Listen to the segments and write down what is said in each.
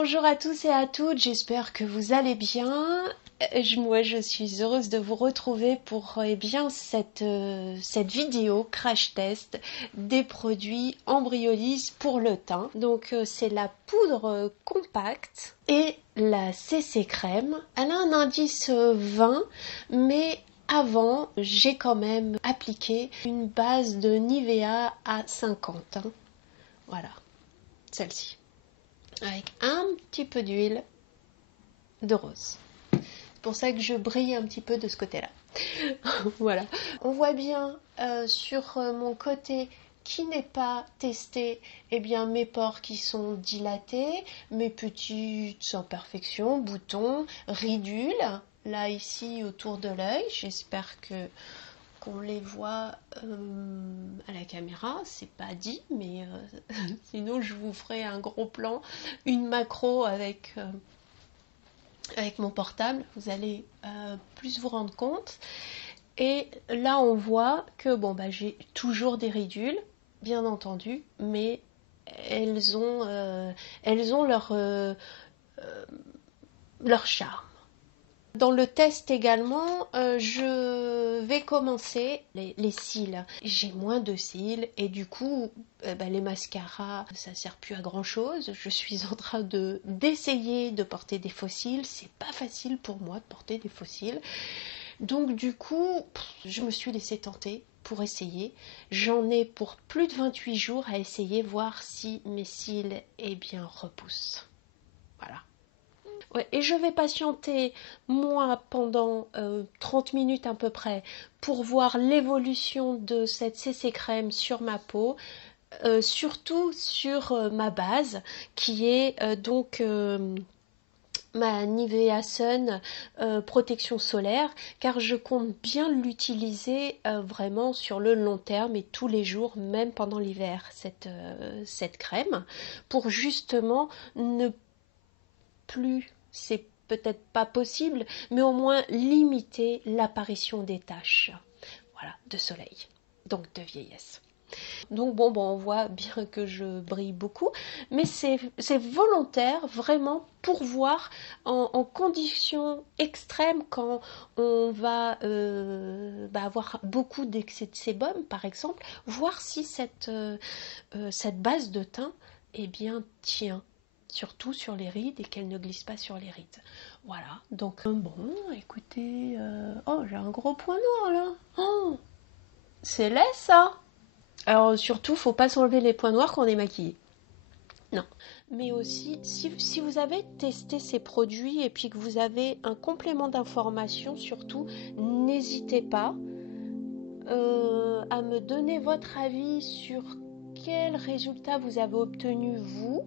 Bonjour à tous et à toutes, j'espère que vous allez bien. Moi je suis heureuse de vous retrouver pour cette vidéo crash test des produits Embryolisse pour le teint. Donc c'est la poudre compacte et la CC crème. Elle a un indice 20 mais avant j'ai quand même appliqué une base de Nivea à 50. Voilà, celle-ci. Avec un petit peu d'huile de rose. C'est pour ça que je brille un petit peu de ce côté-là. Voilà. On voit bien sur mon côté qui n'est pas testé, eh bien mes pores qui sont dilatés, mes petites imperfections, boutons, ridules, là ici autour de l'œil. J'espère qu'on les voit à la caméra, c'est pas dit, mais sinon je vous ferai un gros plan, une macro avec mon portable, vous allez plus vous rendre compte. Et là on voit que j'ai toujours des ridules, bien entendu, mais elles ont leur charme. Dans le test également, je vais commencer les cils. J'ai moins de cils et du coup, les mascaras, ça sert plus à grand chose. Je suis en train d'essayer de porter des faux cils. C'est pas facile pour moi de porter des faux cils. Donc du coup, je me suis laissée tenter pour essayer. J'en ai pour plus de 28 jours à essayer, voir si mes cils repoussent. Voilà. Ouais, et je vais patienter, moi, pendant 30 minutes à peu près, pour voir l'évolution de cette CC crème sur ma peau, surtout sur ma base, qui est ma Nivea Sun protection solaire, car je compte bien l'utiliser vraiment sur le long terme et tous les jours, même pendant l'hiver, cette crème, pour justement ne plus, c'est peut-être pas possible, mais au moins limiter l'apparition des taches, voilà, de soleil, donc de vieillesse. Donc on voit bien que je brille beaucoup, mais c'est volontaire vraiment pour voir en conditions extrêmes quand on va avoir beaucoup d'excès de sébum par exemple, voir si cette base de teint tient surtout sur les rides et qu'elle ne glisse pas sur les rides. Voilà, donc écoutez, oh j'ai un gros point noir là, oh c'est laid ça. Alors surtout, faut pas s'enlever les points noirs quand on est maquillé. Non. Mais aussi, si vous avez testé ces produits et puis que vous avez un complément d'information, surtout, n'hésitez pas à me donner votre avis sur quel résultat vous avez obtenu vous.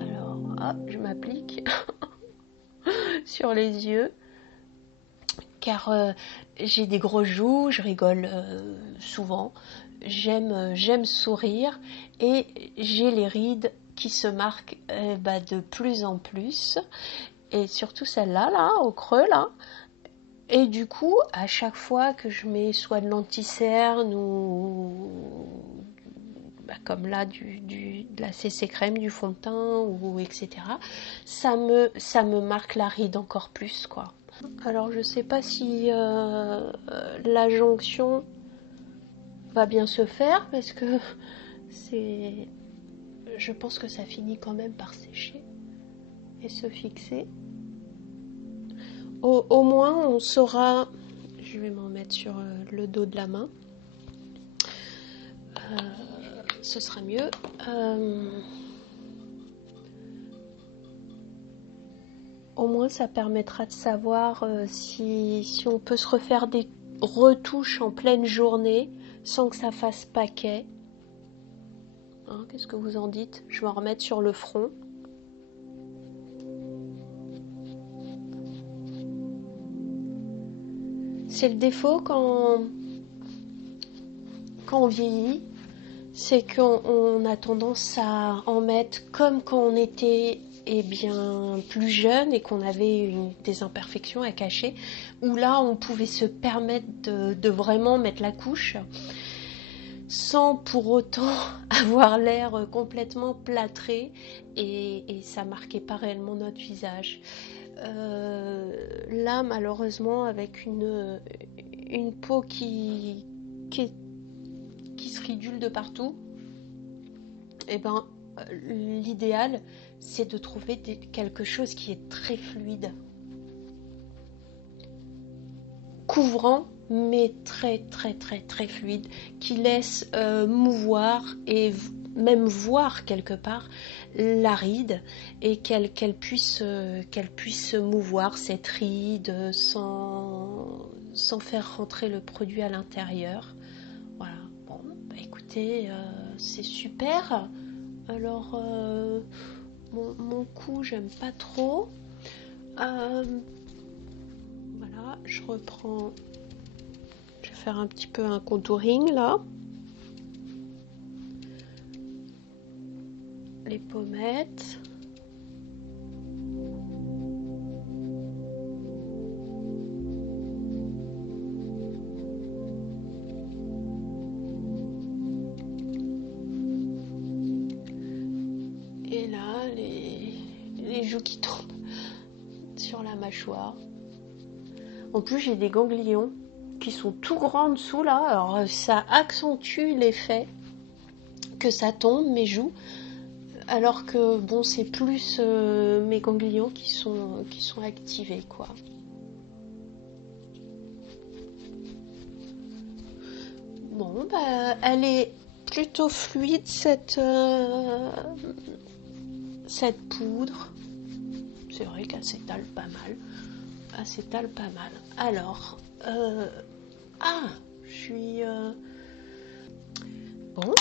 Alors, hop, je m'applique sur les yeux. Car j'ai des gros joues, je rigole souvent, j'aime sourire et j'ai les rides qui se marquent de plus en plus, et surtout celle-là, là, au creux, là. Et du coup, à chaque fois que je mets soit de l'anti-cerne ou comme là de la CC crème, du fond de teint ou etc., ça me marque la ride encore plus, quoi. Alors je sais pas si la jonction va bien se faire parce que je pense que ça finit quand même par sécher et se fixer. Au moins on saura, je vais m'en mettre sur le dos de la main, ce sera mieux. Au moins ça permettra de savoir si on peut se refaire des retouches en pleine journée sans que ça fasse paquet. Hein, qu'est-ce que vous en dites? Je vais en remettre sur le front. C'est le défaut quand on vieillit, c'est qu'on a tendance à en mettre comme quand on était plus jeune et qu'on avait des imperfections à cacher, où là on pouvait se permettre de vraiment mettre la couche. sans pour autant avoir l'air complètement plâtré, et ça marquait pas réellement notre visage. Là, malheureusement, avec une peau qui se ridule de partout, et ben, l'idéal, c'est de trouver quelque chose qui est très fluide, couvrant, mais très très très très fluide, qui laisse mouvoir et même voir quelque part la ride, et qu'elle puisse se mouvoir, cette ride, sans faire rentrer le produit à l'intérieur. Voilà. Bon, bah écoutez, c'est super. Alors, mon cou, j'aime pas trop. Voilà, je reprends. Je vais faire un petit peu un contouring là. Les pommettes. Et là, les joues qui tombent sur la mâchoire. En plus, j'ai des ganglions qui sont tout grands en dessous là. Alors, ça accentue l'effet que ça tombe, mes joues. Alors que, bon, c'est plus mes ganglions qui sont activés, quoi. Bon, bah, elle est plutôt fluide, cette poudre. C'est vrai qu'elle s'étale pas mal. Alors, je suis... Bon.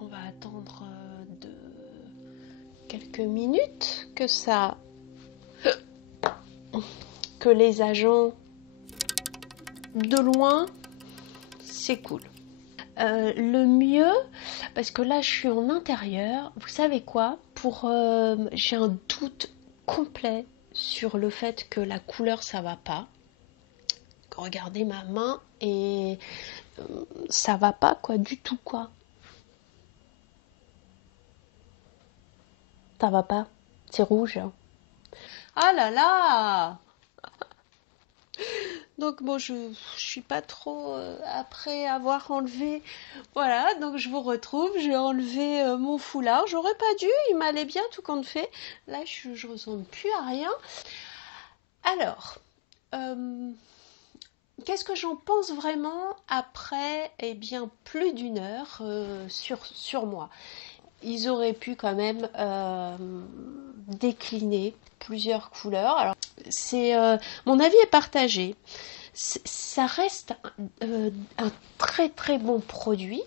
On va attendre quelques minutes que les agents de loin s'écoulent. Le mieux, parce que là je suis en intérieur, vous savez quoi, j'ai un doute complet sur le fait que la couleur ça va pas. Regardez ma main, et ça va pas quoi, du tout quoi. Ça va pas, c'est rouge. Ah là là! Donc bon, je suis pas trop après avoir enlevé. Voilà, donc je vous retrouve. J'ai enlevé mon foulard. J'aurais pas dû, il m'allait bien tout compte fait. Là, je ressemble plus à rien. Alors, qu'est-ce que j'en pense vraiment après, eh bien, plus d'une heure sur moi. Ils auraient pu quand même décliner plusieurs couleurs. Alors, mon avis est partagé. Ça reste un très très bon produit,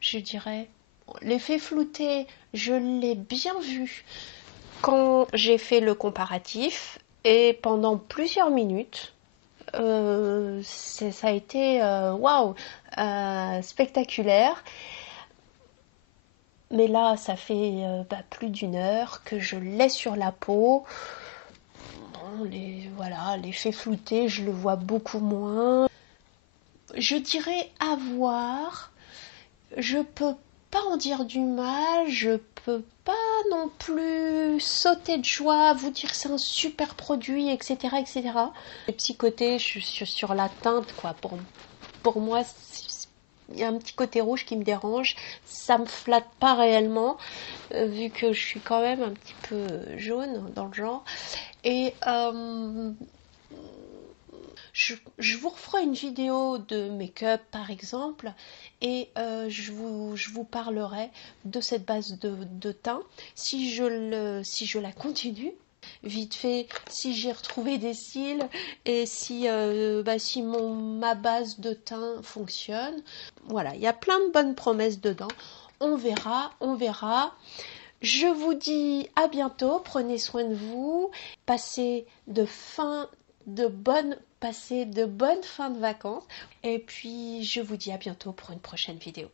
je dirais. L'effet flouté, je l'ai bien vu quand j'ai fait le comparatif, et pendant plusieurs minutes. Ça a été waouh, spectaculaire. Mais là, ça fait plus d'une heure que je l'ai sur la peau. Bon, l'effet flouté, je le vois beaucoup moins. Je dirais à voir. Je peux pas en dire du mal. Je peux pas non plus sauter de joie, vous dire c'est un super produit, etc., etc. Les petits côtés, je suis sur la teinte, quoi. Pour moi, il y a un petit côté rouge qui me dérange. Ça me flatte pas réellement, vu que je suis quand même un petit peu jaune dans le genre. Et je vous referai une vidéo de make-up par exemple, et je vous parlerai de cette base de teint si je la continue. Vite fait, si j'ai retrouvé des cils, et si ma base de teint fonctionne. Voilà, il y a plein de bonnes promesses dedans. On verra. Je vous dis à bientôt, prenez soin de vous, passez de bonnes fins de vacances, et puis je vous dis à bientôt pour une prochaine vidéo.